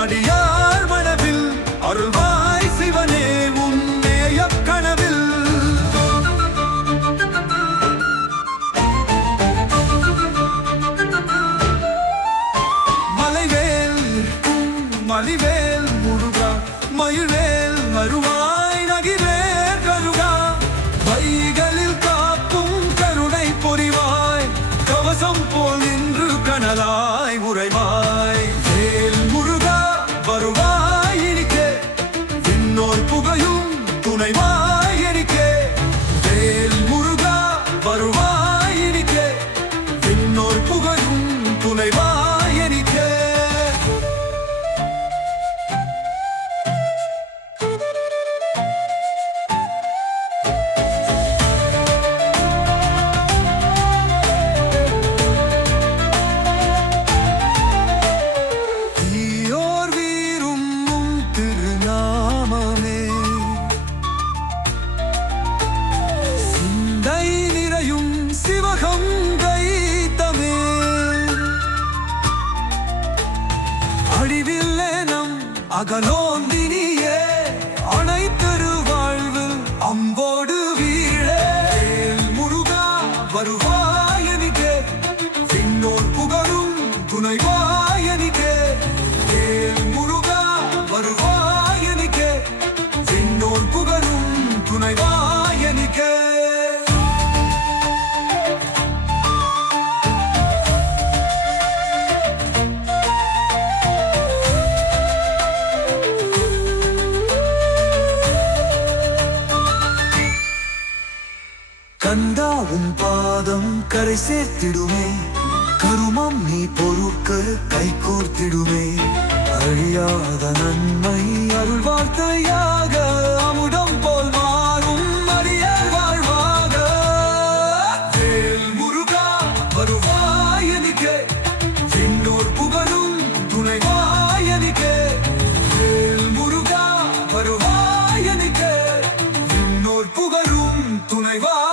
அடியார் மனவில் அருள்வாய் சிவனே உன்னேய கனவில். மலைவேல் மலிவேல் முருகா மயில்வேல் மருவாய் நகிவேர் கருகா வைகளில் காப்பும் கருணை பொறிவாய் கவசம் போல் நின்று கனலாய் உறைவாய். வேல் முருகா வருவாய் எனிக்கே விண்ணோர் புகையும் துணைவாய் எனிக்கே. வேல் முருகா வருவாய் எனிக்கே விண்ணோர் புகையும் துணைவாய் எனிக்கே. அகலோந்தினியே அனைத்தரு வாழ்வு அம்போடு வீழே. வேல் முருகா வருவாயனிக்கே விண்ணோர் புகழும் துணைவாயனிக்கே. வேல் முருகா வருவாயனிக்கே விண்ணோர் புகழும் துணைவாயனிக்கே. கந்தாவும் பாதம் கரை சேர்த்திடுமே கருமம் நீ பொறுக்க கை கோர்த்திடுமே. அழியாத நன்மை அருள் வார்த்தையாக அமுதம் போல் மாறும் அடியார் வாழ்வாக. வேல் முருகா வருவாயனிக்கே விண்ணோர் புகழும் துணைவாயனிக்கே. வேல் முருகா வருவாயனிக்கே விண்ணோர் புகழும் துணைவாய்.